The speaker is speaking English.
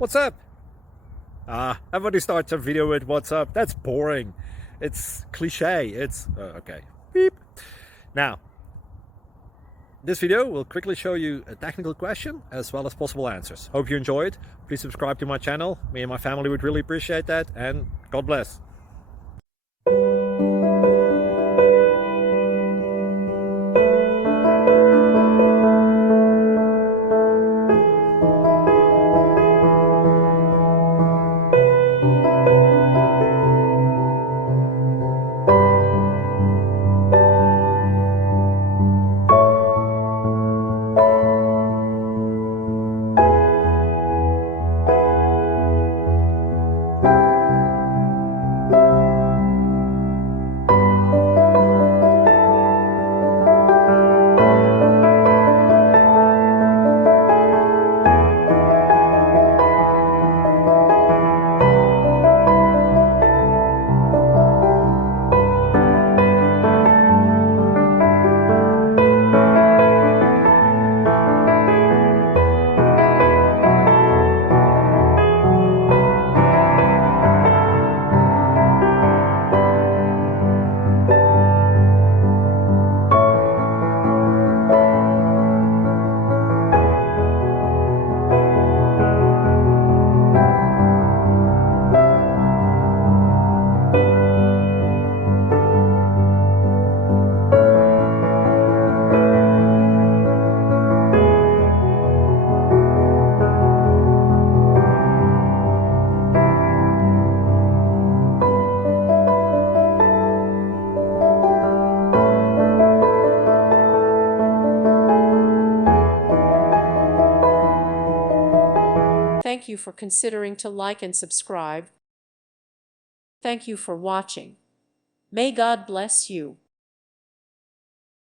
What's up? Everybody starts a video with what's up. That's boring. It's cliche. It's okay. Beep. Now, this video will quickly show you a technical question as well as possible answers. Hope you enjoyed. Please subscribe to my channel. Me and my family would really appreciate that, and God bless. Thank you for considering to like and subscribe. Thank you for watching. May God bless you.